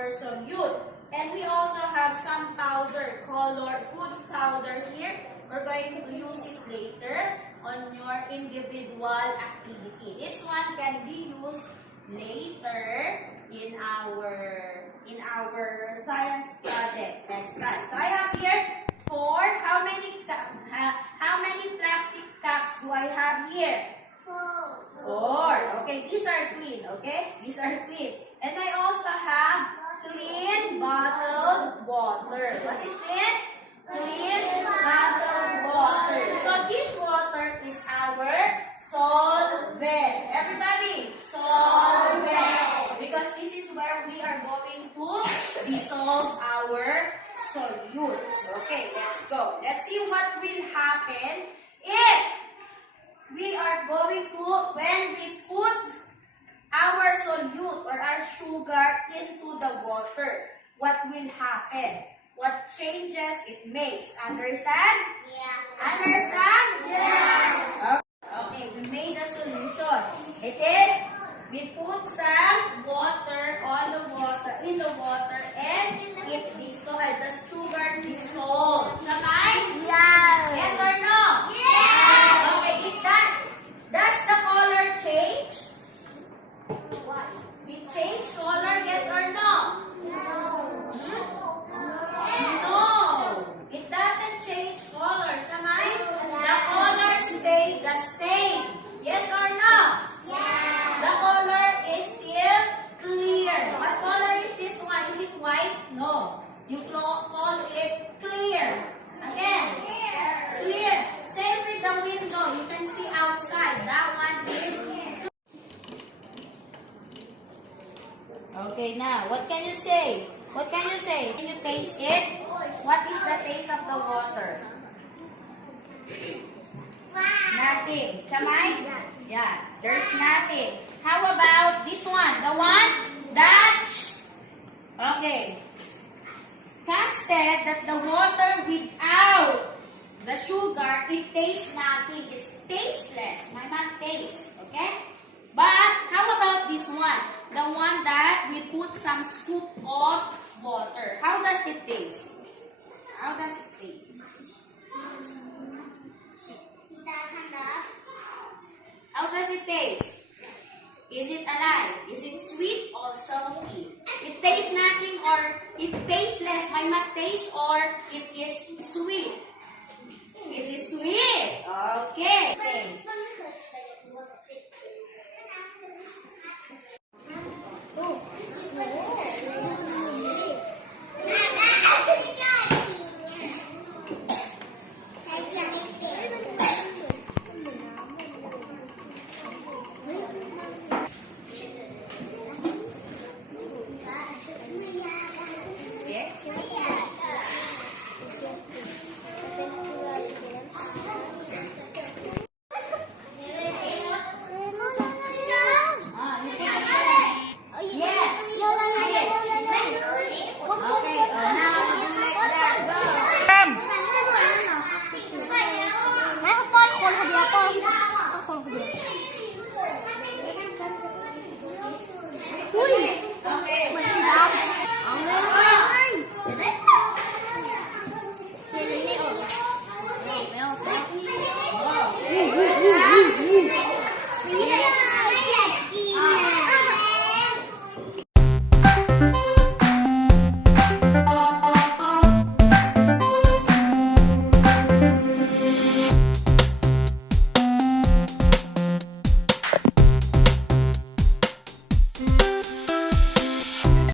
our solute. And we also have some powder, food powder here. We're going to use it later on your individual activity. This one can be used later in our science project next time. So I have here 4. How many plastic cups do I have here? 4. Okay, these are clean. Okay, these are clean. And I also have clean bottled water. What is this? Clean bottled water. So this water is our solvent. Everybody, solvent. Because this is where we are going to dissolve our solute. Okay, let's go. Let's see what will happen if we are going to, when we put our solute or our sugar into the water, what will happen? What changes it makes? Understand? Yeah. Understand? Yeah. Okay, we made a solution. It is, we put some water in the water and it dissolves. The sugar dissolves. Samay? Yeah. Yes or no? Yeah. Okay, does the color change? It changed color, yes or no? No. It doesn't change color. Samay? The color stays the same. Yes or no? Yeah. The color is still clear. What color is this one? Is it white? No. You call it clear. Again. Clear. Same with the window. You can see outside. That one is clear. Okay, now, what can you say? What can you say? Can you taste it? What is the taste of the water? Nothing. Samay? Yeah, there's nothing. How about this one? The one that... Okay. Kat said that the water without the sugar, it tastes nothing. It's tasteless. My mom tastes. Okay? But, how about this one? The one that we put some scoop of water. How does it taste? How does it taste? How does it taste? Is it alive? Is it sweet or salty? It